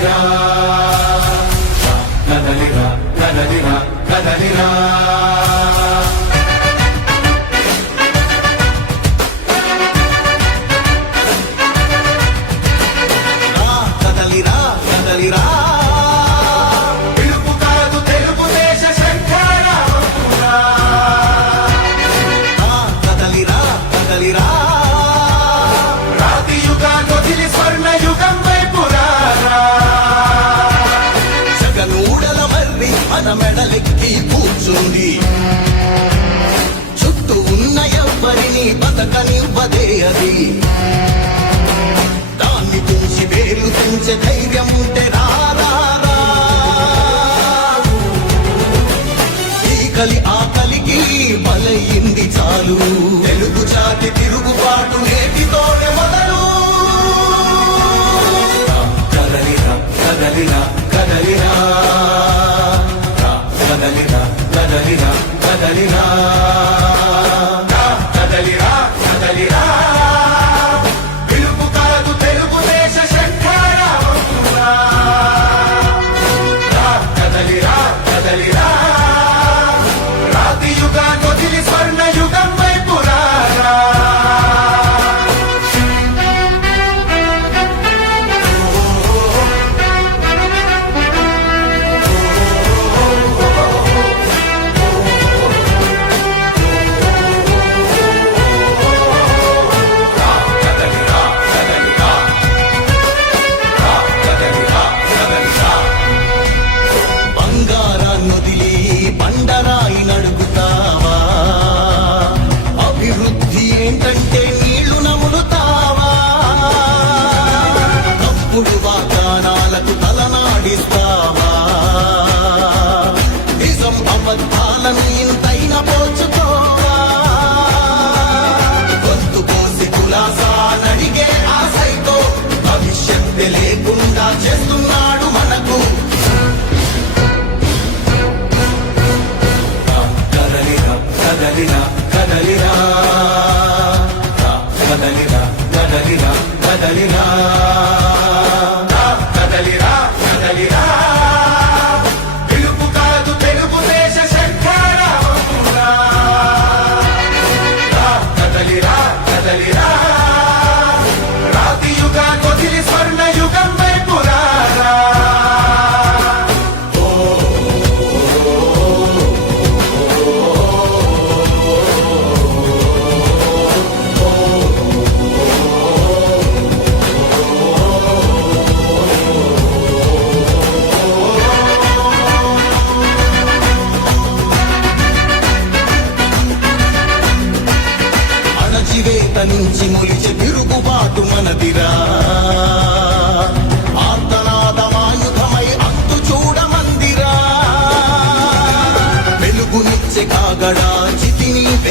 Ram. గొప్పదే అది దాన్ని తుంచి వేలు తుంచే ధైర్యం ఉంటే రా ఈ కలి ఆకలికి బలయింది చాలు. తెలుగు చాటి తిరుగుబాటు నేటితోనే మొదలు. కదలిరా కదలిరా కదలిరా కదలిరా కదలిరా కదలిరా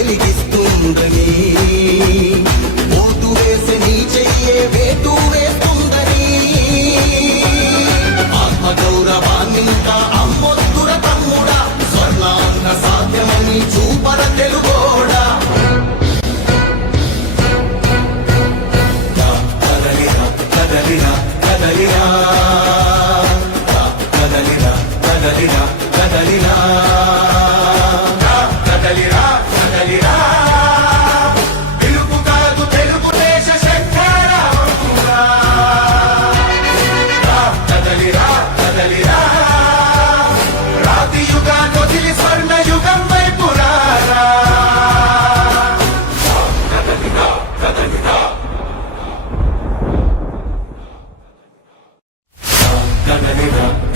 వెలిగిస్తుందని. ఓటు వేసి నీ చెయ్యే వేటు వేస్తుందని. ఆత్మగౌరవాన్నింకా అమ్మొద్దుర తమ్ముడా. స్వర్ణాంగ సాధ్యమని చూపర Telugu. I thunder, thunder, thunder,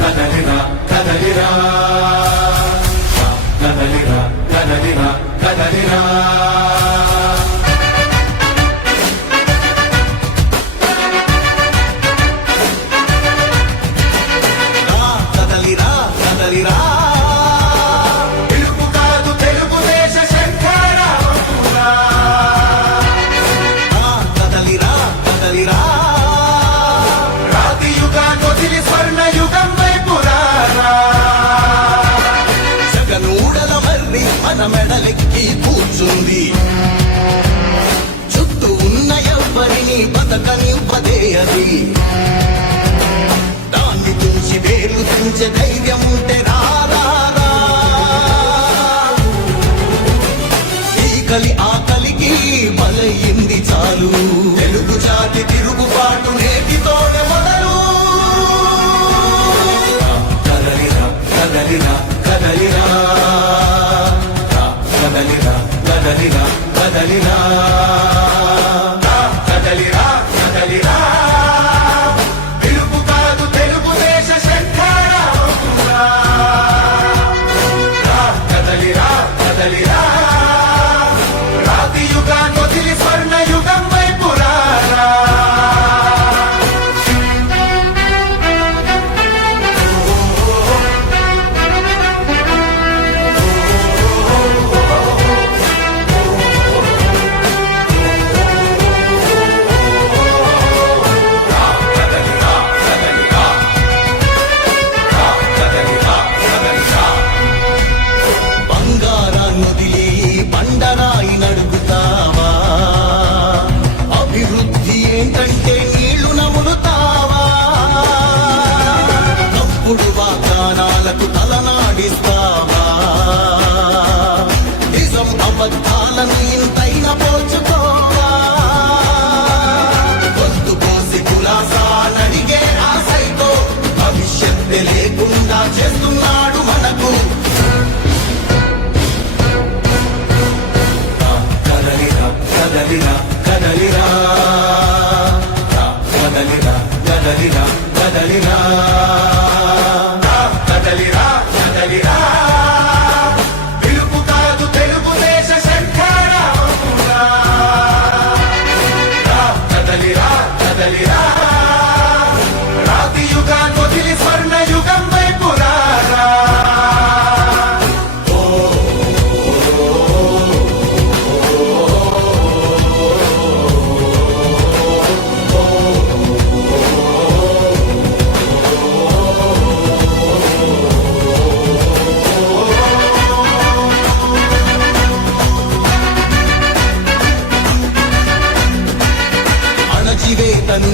మన మెడలెక్కి కూర్చుంది. చుట్టూ ఉన్న ఎవ్వరిని బతకనివ్వదే అది. దాన్ని తుంచి వేలు తుంచే ధైర్యం ఉంటే రా ఈ కలి ఆకలికి బలయింది చాలు. తెలుగు జాతి తిరుగుబాటు నేటితోనే మొదలు. కదలిరా కదలిరా కదలిరా. కదలినా కదలినా వాగ్దానాలెన్నో చేస్తున్నాడు మనకు. కదలిరా కదలిరా కదలిరా కదలిరా కదలిరా కదలిరా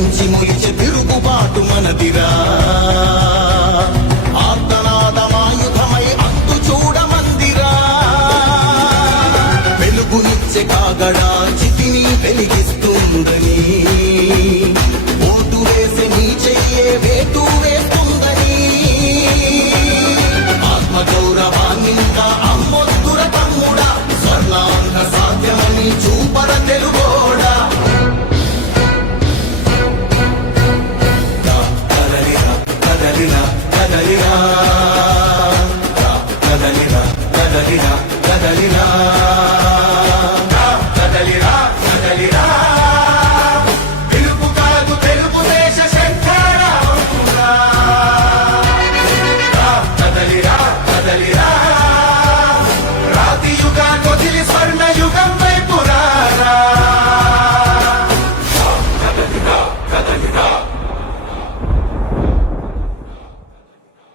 నుంచి మొలిచే తిరుగుబాటు మనదిరా. ఆర్తనాదమాయుధమై అంతు చూడమందిరా వెలుగునిచ్చే కాగడా.